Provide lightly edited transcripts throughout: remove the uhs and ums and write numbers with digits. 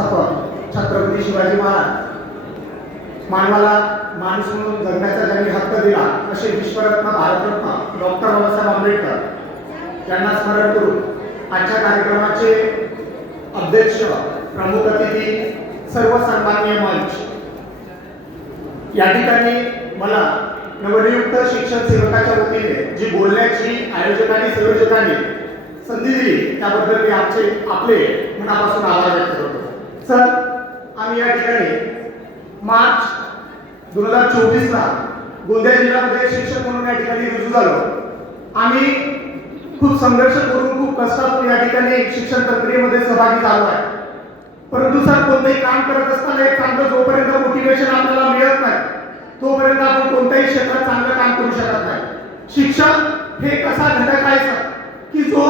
संस्थापक छत्रपती शिवाजी महाराज, मानवाला माणूस म्हणून जगण्याचा ज्यांनी हक्क दिला असे विश्वरत्न भारतरत्न डॉक्टर बाबासाहेब आंबेडकर यांना स्मरण करून आजच्या कार्यक्रमाचे अध्यक्ष, प्रमुख अतिथी, सर्व सन्माननीय मंच, या ठिकाणी मला नवनियुक्त शिक्षण सेवकाच्या वतीने जी बोलण्याची आयोजकांनी संयोजकांनी संधी दिली त्याबद्दल मी आपले मनापासून आभार व्यक्त करतो. सर, आम्ही या ठिकाणी मार्च 2024 ला गोंदिया जिल्ह्यामध्ये शिक्षक म्हणून या ठिकाणी रुजू झालो. आम्ही खूप संघर्ष करून खूप कष्टातून या ठिकाणी शिक्षण प्रक्रियेमध्ये सहभागी झालो आहे. परंतु सर, कोणतेही काम करत असताना एक चांगलं जोपर्यंत मोटिवेशन आपल्याला मिळत नाही तोपर्यंत आपण कोणत्याही क्षेत्रात चांगलं काम करू शकत नाही. शिक्षण हे कसा घटक आहे सर की जो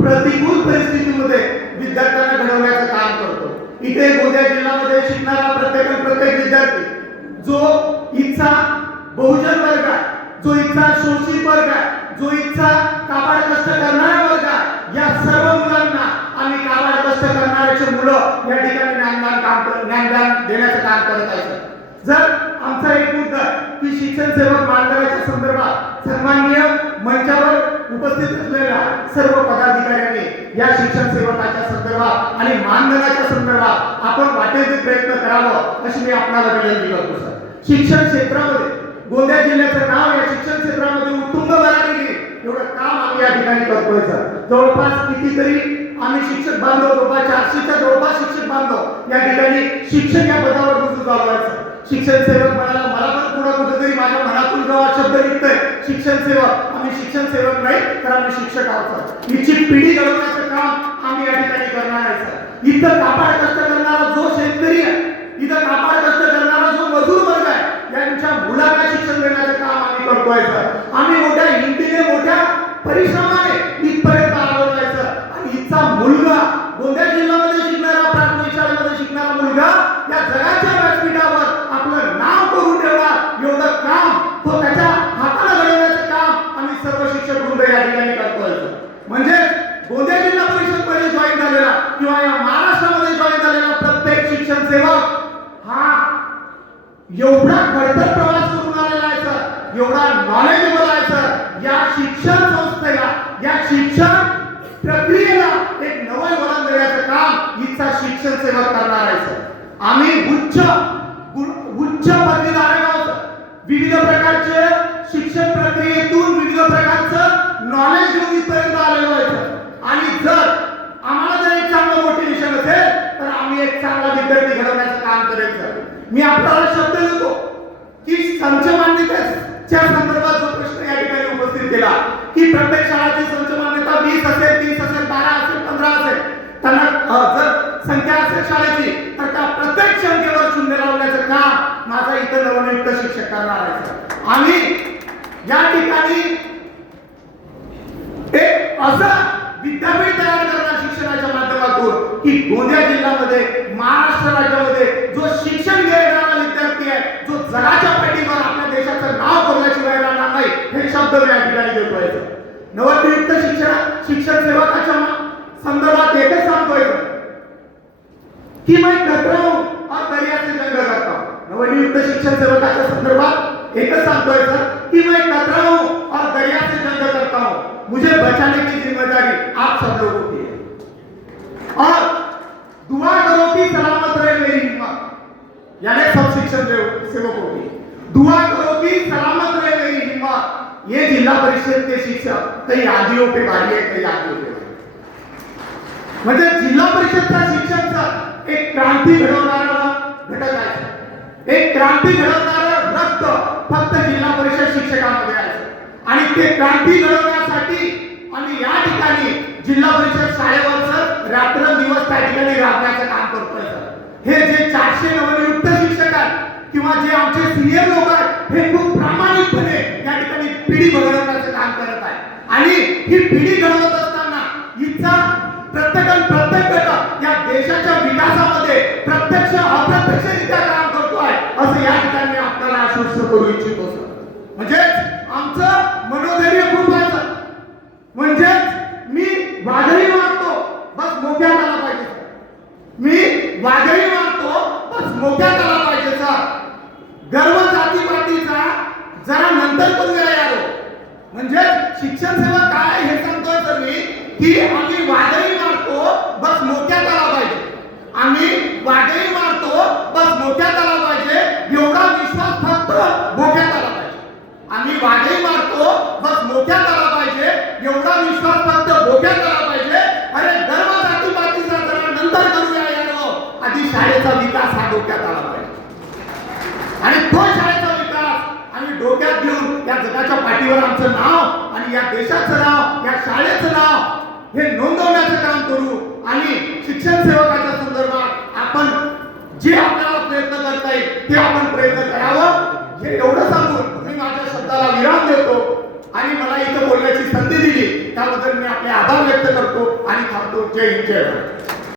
प्रतिकूल परिस्थितीमध्ये विद्यार्थ्यांना घडवण्याचं काम करतो. इथे गोंदिया जिल्ह्यामध्ये शिकणारा प्रत्येक विद्यार्थी जो इच्छा बहुजन वर्ग आहे, जो इच्छा शोषित वर्ग आहे, जो इच्छा काबाड कष्ट करणारा वर्ग आहे, या सर्व मुलांना आम्ही काबाड कष्ट करणाऱ्याचे मुलं या ठिकाणी ज्ञानदान देण्याचं काम करत आहे. जर आमचा एक मुद्दा की शिक्षण सेवक मानधनाच्या संदर्भात सन्माननीय मंचावर उपस्थित असलेल्या सर्व पदाधिकाऱ्यांनी या शिक्षण सेवकाच्या संदर्भात आणि मानधनाच्या संदर्भात आपण वाटेल ते प्रयत्न करावं अशी मी आपल्याला विनंती करतो. सर, शिक्षण क्षेत्रामध्ये गोंदिया जिल्ह्याचं नाव या शिक्षण क्षेत्रामध्ये उत्तुंग करायला एवढं काम आम्ही या ठिकाणी करतोय. सर, जवळपास कितीतरी आम्ही शिक्षक बांधव, जवळपास 400च्या जवळपास शिक्षक बांधव या ठिकाणी शिक्षक या पदावर रुजू झालो आहे. शिक्षण सेवक म्हणाला मला पण थोडा कुठेतरी माझ्या मनातून जेव्हा शब्द निघतोय शिक्षण सेवक, आम्ही शिक्षण सेवक नाही तर आम्ही शिक्षक आहोत. निश्चित पिढी घडवण्याचं काम आम्ही या ठिकाणी करणार आहे. सर, इथं काबाड कष्ट करणारा जो शेतकरी आहे, इथं काबाड कष्ट करणारा जो मजूर वर्ग आहे, यांच्या मुलांना शिक्षण देण्याचं काम आम्ही करतोय. सर, आम्ही मोठ्या हिमतीने मोठ्या परिश्रमाने इथपर्यंत आलो आहे. सर, आणि इथचा मुलगा गोंदिया जिल्ह्यामध्ये शिकणारा, प्राथमिक शाळेमध्ये शिकणारा मुलगा या जगाच्या व्यासपीठावर आपलं नाव करून ठेवणार एवढं काम तो त्याच्या हाताला घडवण्याचं काम आम्ही सर्व शिक्षक वृंद या ठिकाणी करतोय. म्हणजे गोंदिया जिल्हा परिषद मध्ये जॉईन झालेला किंवा या महाराष्ट्रामध्ये जॉईन झालेला प्रत्येक शिक्षण सेवक हा एवढा खडतर प्रवास करून आलेला आहे. सर, एवढा नॉलेजेबल आहे. सर, या शिक्षण संस्थेला, या शिक्षण प्रक्रियेला एक नवं वळण देण्याचं काम इथचा शिक्षण सेवक करणार आहे. सर, आम्ही उच्च पदवीधारक आहोत. विविध प्रकारचे शिक्षण प्रक्रियेतून विविध प्रकारचं नॉलेज घेऊन इथपर्यंत आलेलो आहे. आणि जर आम्हाला जर एक चांगलं मोटिवेशन असेल तर आम्ही एक चांगला विद्यार्थी घडवण्याचं काम करायचं. मी आपल्याला शब्द देतो की संच मान्यतेच्या संदर्भात जो प्रश्न या ठिकाणी उपस्थित केला की प्रत्येक शाळेची संच मान्यता 20 असेल, 30 असेल, 12 असेल, 15 असेल, त्यांना जर संख्या असेल शाळेची तर त्या प्रत्येक संख्येवर शून्य लावण्याचं काम माझा इथं नवनियुक्त शिक्षक करणार आहे. आम्ही या ठिकाणी एक असं विद्यापीठ तयार करणार शिक्षणाच्या माध्यमातून की गोंदिया जिल्ह्यामध्ये, महाराष्ट्र राज्यामध्ये जो शिक्षण घेणारा विद्यार्थी आहे, जो जगाच्या पाठीवर आपल्या देशाचं नाव करण्याशिवाय राहणार नाही, हे शब्द मी या ठिकाणी देतोय. नवनियुक्त शिक्षण सेवकाच्या संदर्भात एकच सांगतोय की मैं खतरा हूं और दरिया से जंग करता हूं. नवनियुक्त शिक्षण सेवकाच्या संदर्भात एकच सांगतोय सर की मैं खतरा हूं और दरिया से जंग करता हूं. मुझे बचाने की जिम्मेदारी आप सब लोगों की है और दुआ करो कि सलामत रहे मेरी हिम्मत. यानी सब शिक्षण सेवकों की दुआ करो कि सलामत रहे मेरी हिम्मत. ये जिला परिषद के शिक्षक कई आदियों पे भारी है, कई आदियों पे म्हणजे जिल्हा परिषदचा शिक्षक एक क्रांती घडवणारा घटक आहे. एक क्रांती घडवणारा रक्त फक्त जिल्हा परिषद शिक्षकांमध्ये आहे. आणि ते क्रांती घडवण्यासाठी आम्ही या ठिकाणी जिल्हा परिषद शाळेवर सर रात्रंदिवस त्या ठिकाणी राबण्याचं काम करतोय. सर, हे जे 400 नवनियुक्त शिक्षक आहेत किंवा जे आमचे सिनियर लोक आहेत हे खूप प्रामाणिकपणे या ठिकाणी पिढी घडवण्याचं काम करत आहे. आणि ही पिढी घडवत असताना इथचा प्रत्येक घटक या देशाच्या विकासामध्ये प्रत्यक्ष अप्रत्यक्षरित्या काम करतोय असं या ठिकाणी आपल्याला आश्वस्त करू इच्छितो. सर, म्हणजे आमचं मनोधैर्य खूप आहे. म्हणजे मी वादळी मारतो बस मोक्यात आला पाहिजे. मी वादळी मोक्यात आला पाहिजे सर. गर्व जातीपातीचा जरा नंतर करूया यार. म्हणजे शिक्षण सेवा काय हे सांगतोय तर मी की आम्ही वादळी मारतो बस मोक्यात आला पाहिजे. आम्ही वादळी मारतो बस मोक्यात आला पाहिजे एवढा विश्वास फक्त मोक्यात आला पाहिजे. आम्ही वादळी मारतो बस मोक्यात आला पाहिजे एवढा विश्वास फक्त मोक्यात आला पाहिजे. अरे गर्व जातीपातीचा जरा नंतर करूया यार. आधी शाळेचा विकास हा डोक्यात आला पाहिजे आणि तो शाळेचा विकास आम्ही डोक्यात घेऊन या जगाच्या पाठीवर आमचं नाव आणि या देशाचं नाव या शाळेचं नाव हे नोंदवण्याचं काम करू. आणि शिक्षण सेवकाच्या संदर्भात आपण जे आपल्याला प्रयत्न करता येईल ते आपण